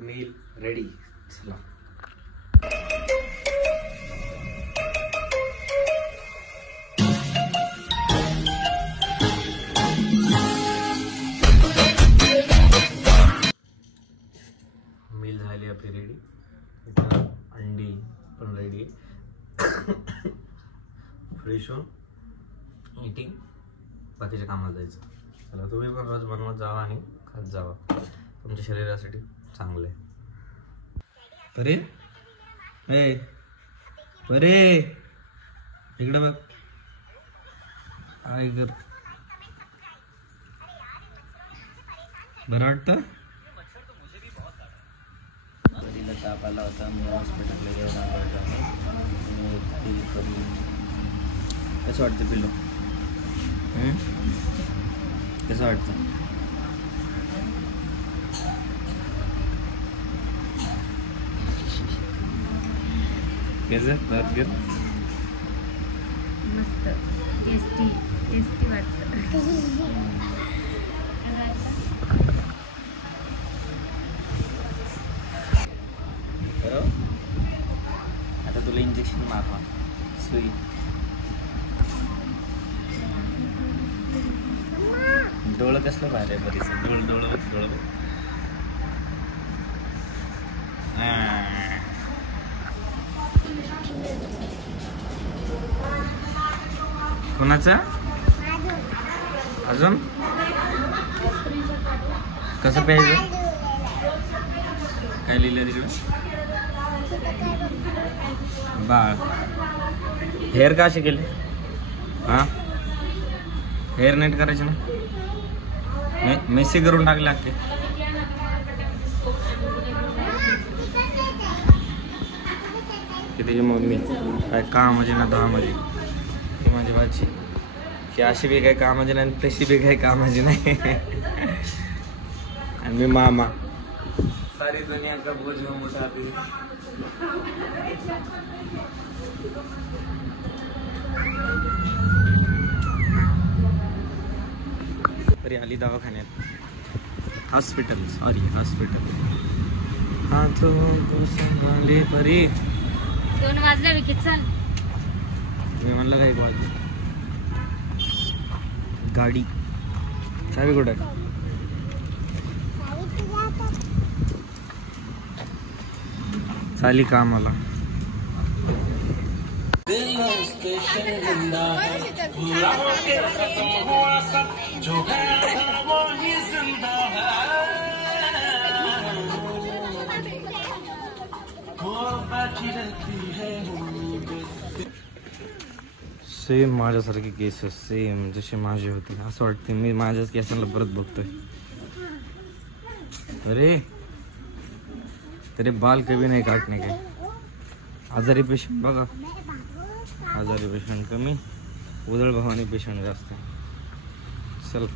Meal ready. चला meal झाली आपली रेडी. इथं अंडी पण रेडी आहे. फ्रेश होऊन मीटिंग बाकीच्या कामाला जायचं. चला तुम्ही पण रोज बनवत जावा आणि खात जावा, तुमच्या शरीरासाठी चांगलं आहे. बरे बरे इकडे बघ. काय कर बरं वाटतं. तिला ताप आला होता, मी हॉस्पिटलला घेऊन आलो होतो. कसं वाटतं पिल्लू? कसं वाटतं? कसं दात कर. मस्त टेस्टी टेस्टी वाटतं. आता तुला इंजेक्शन मारवा, सुई. डोळं कसलं पाहिलंय बरीच. डोळं कोणाचा अजून कसं प्यायचं? काय लिहिलं तिकडे? बाळ हेअर का असे केले? हा हेअर नेट करायचे ना, मेसी करून टाकले अख्खे. त्याची मम्मी काय कामाची ना धामाची, ती माझी भाची की अशी बी काही कामाची नाही तशी बी काही कामाची नाही. आणि मी मामा. सारी दुनिया का बोझ हम उठाते. तरी आली दवाखान्यात. हॉस्पिटल संभाले परी. 2 वाजले विकेट. चल मी म्हणलं काय माझी गाडी चावी कुठे आहे? चाली कामाला. सेम माझ्यासारखे केस, सेम जसे माझे होते. असं वाटते मी माझ्याच केसांना परत बघतोय. अरे तेरे बाल कभी नहीं काटने के. आजारी पेशंट बघा, आजारी पेशंट कमी, उदळ भवानी पेशंट जास्त. चल